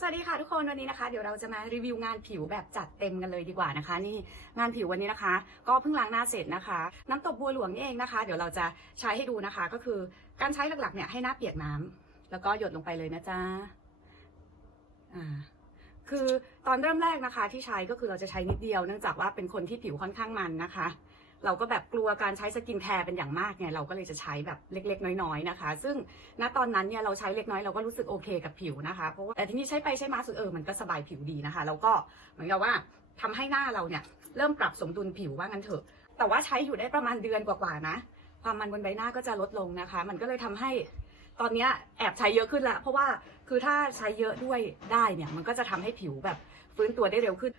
สวัสดีค่ะทุกคนวันนี้นะคะ เดี๋ยวเราจะมารีวิวงานผิวแบบจัดเต็มกันเลยดีกว่านะคะ นี่งานผิววันนี้นะคะ ก็เพิ่งล้างหน้าเสร็จนะคะ น้ำตบบัวหลวงนี่เองนะคะ เดี๋ยวเราจะใช้ให้ดูนะคะ ก็คือการใช้หลักๆเนี่ยให้หน้าเปียกน้ำแล้วก็หยดลงไปเลยนะจ๊ะอ่าคือตอนเริ่มแรกนะคะ ที่ใช้ก็คือเราจะใช้นิดเดียวเนื่องจากว่าเป็นคนที่ผิวค่อนข้างมันนะคะ เราก็แบบกลัวการใช้สกินแคร์เป็นอย่างมากไงเราก็เลยจะใช้แบบเล็ก ๆ น้อยๆนะคะ ซึ่งณตอนนั้นเนี่ยเราใช้เล็กน้อยเราก็รู้สึกโอเคกับผิวนะคะเพราะว่าแต่ทีนี้ใช้ไปใช้มาสุดเออมันก็สบายผิวดีนะคะ แล้วก็เหมือนกับว่าทำให้หน้าเราเนี่ยเริ่มปรับสมดุลผิวว่างั้นเถอะ แต่ว่าใช้อยู่ได้ประมาณเดือนกว่าๆนะ ความมันบนใบหน้าก็จะลดลงนะคะ มันก็เลยทำให้ตอนนี้แอบใช้เยอะขึ้นละเพราะว่าคือถ้าใช้เยอะด้วยได้เนี่ยมันก็จะทำให้ผิวแบบฟื้นตัวได้เร็วขึ้น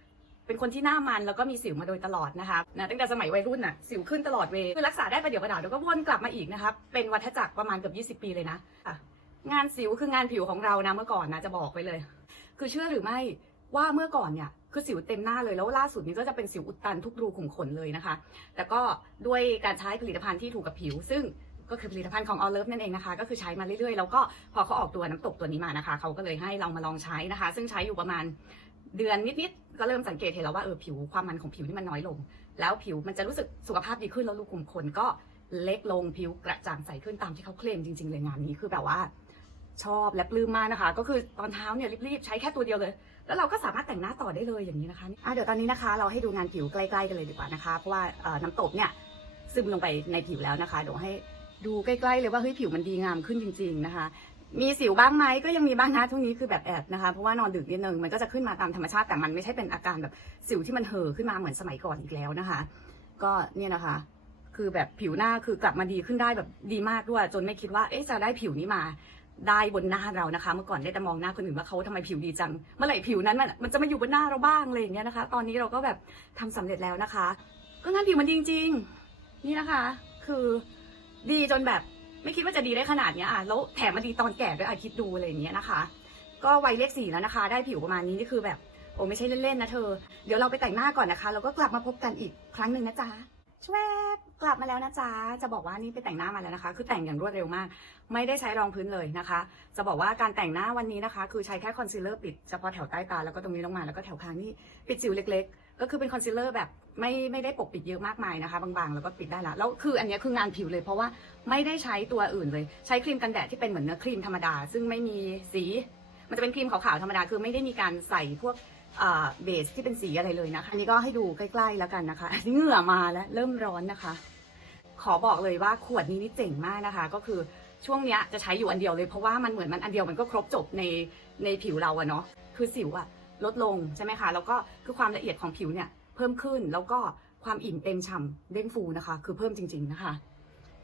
เป็นคนที่หน้ามันแล้วก็มีสิวมาโดยตลอดนะคะนะตั้งแต่สมัยวัยรุ่นน่ะสิวขึ้นตลอดเวคือรักษาได้ประเดี๋ยวประดาวเดี๋ยวก็วนกลับมาอีกนะคะเป็นวัฏจักรประมาณเกือบ20 ปีเลยนะะงานสิวคืองานผิวของเรานะเมื่อก่อนนะจะบอกไว้เลย คือเชื่อหรือไม่ว่าเมื่อก่อนเนี่ยคือสิวเต็มหน้าเลยแล้วล่าสุดนี้ก็จะเป็นสิวอุดตันทุกรูขุมขนเลยนะคะ แต่ก็ด้วยการใช้ผลิตภัณฑ์ที่ถูกกับผิว ซึ่งก็คือผลิตภัณฑ์ของ All Love นั่นเองนะคะ ก็คือใช้มาเรื่อยๆ แล้วก็พอเขาออกตัวน้ำตกตัวนี้มานะคะ เขาก็เลยให้เรามาลองใช้นะคะ ซึ่งใช้อยู่ประมาณ เดือนนิดๆก็เริ่มสังเกตเห็นแล้วว่าเออผิวความมันของผิวนี่มันน้อยลง แล้วผิวมันจะรู้สึกสุขภาพดีขึ้นแล้วรูขุมขนก็เล็กลงผิวกระจ่างใสขึ้นตามที่เขาเคลมจริงๆเลยงานนี้คือแบบว่าชอบและปลื้มมากนะคะ ก็คือตอนเช้าเนี่ยรีบๆใช้แค่ตัวเดียวเลย แล้วเราก็สามารถแต่งหน้าต่อได้เลยอย่างนี้นะคะอะเดี๋ยวตอนนี้นะคะ เราให้ดูงานผิวใกล้ๆกันเลยดีกว่านะคะ เพราะว่าน้ำตบเนี่ยซึมลงไปในผิวแล้วนะคะเดี๋ยวให้ดูใกล้ๆเลยว่าเฮ้ยผิวมันดีงามขึ้นจริง ๆนะคะ มีสิวบ้างไหมก็ยังมีบ้างนะช่วงนี้คือแบบแอบนะคะ เพราะว่านอนดึกนิดนึงมันก็จะขึ้นมาตามธรรมชาติแต่มันไม่ใช่เป็นอาการแบบสิวที่มันเห่อขึ้นมาเหมือนสมัยก่อนอีกแล้วนะคะ ก็เนี่ยนะคะ คือแบบผิวหน้าคือกลับมาดีขึ้นได้แบบดีมากด้วย จนไม่คิดว่าเอ๊ะจะได้ผิวนี้มาได้บนหน้าเรานะคะ เมื่อก่อนได้แต่มองหน้าคนอื่นว่าเขาทำไมผิวดีจัง เมื่อไหร่ผิวนั้นมันมันจะมาอยู่บนหน้าเราบ้างอะไรอย่างเงี้ยนะคะ ตอนนี้เราก็แบบทำสำเร็จแล้วนะคะ ก็งานผิวมันดีจริง ๆ นี่นะคะ คือดีจนแบบ ไม่คิดว่าจะดีได้ขนาดเนี้ยอะแล้วแถมมาดีตอนแก่ด้วยอะคิดดูอะไรอย่างเงี้ยนะคะ ก็วัยเลขสี่แล้วนะคะ ได้ผิวประมาณนี้นี่คือแบบโอ้ไม่ใช่เล่นๆนะเธอ เดี๋ยวเราไปแต่งหน้าก่อนนะคะ แล้วก็กลับมาพบกันอีกครั้งหนึ่งนะจ๊ะ ชวบกลับมาแล้วนะจ๊ะ จะบอกว่านี่ไปแต่งหน้ามาแล้วนะคะ คือแต่งอย่างรวดเร็วมาก ไม่ได้ใช้รองพื้นเลยนะคะ จะบอกว่าการแต่งหน้าวันนี้นะคะ คือใช้แค่คอนซีลเลอร์ปิดเฉพาะแถวใต้ตาแล้วก็ตรงนี้ลงมาแล้วก็แถวคางนี่ปิดสิวเล็ก ๆ ก็คือเป็นคอนซีลเลอร์แบบไม่ไม่ได้ปกปิดเยอะมากมายนะคะ บางๆ แล้วก็ปิดได้ละแล้วคืออันนี้คืองานผิวเลยเพราะว่าไม่ได้ใช้ตัวอื่นเลย ใช้ครีมกันแดดที่เป็นเหมือนเนื้อครีมธรรมดา ซึ่งไม่มีสี มันจะเป็นครีมขาวๆธรรมดาคือไม่ได้มีการใส่พวก เบสที่เป็นสีอะไรเลยนะคะ อันนี้ก็ให้ดูใกล้ๆแล้วกันนะคะอันนี้เหงื่อมาแล้วเริ่มร้อนนะคะ ขอบอกเลยว่าขวดนี้นี่เจ๋งมากนะคะ ก็คือช่วงเนี้ยจะใช้อยู่อันเดียวเลยเพราะว่ามันเหมือนมันอันเดียวมันก็ครบจบในในผิวเราอะเนาะคือสิวอะลดลงใช่ไหมคะแล้วก็คือความละเอียดของผิวเนี่ยเพิ่มขึ้นแล้วก็ความอิ่มเต็มฉ่ำเด้งฟูนะคะ คือเพิ่มจริง ๆนะคะ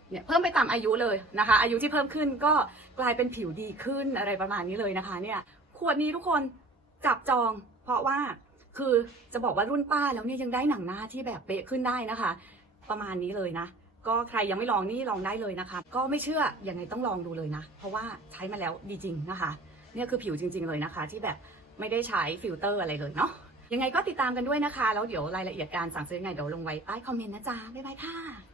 เนี่ยเพิ่มไปตามอายุเลยนะคะ อายุที่เพิ่มขึ้นก็กลายเป็นผิวดีขึ้นอะไรประมาณนี้เลยนะคะ เนี่ยขวดนี้ทุกคนจับจอง เพราะว่าคือจะบอกว่ารุ่นป้าแล้วเนี่ยยังได้หนังหน้าที่แบบเป๊ะขึ้นได้นะคะ ประมาณนี้เลยนะ ก็ใครยังไม่ลองนี่ลองได้เลยนะคะ ก็ไม่เชื่อยังไงต้องลองดูเลยนะ เพราะว่าใช้มาแล้วดีจริงนะคะ เนี่ยคือผิวจริง ๆเลยนะคะ ที่แบบไม่ได้ใช้ฟิลเตอร์อะไรเลยเนาะยังไงก็ติดตามกันด้วยนะคะ แล้วเดี๋ยวรายละเอียดการสั่งซื้อยังไงเดี๋ยวลงไว้ใต้คอมเมนต์นะจ๊ะบ๊ายบายค่ะ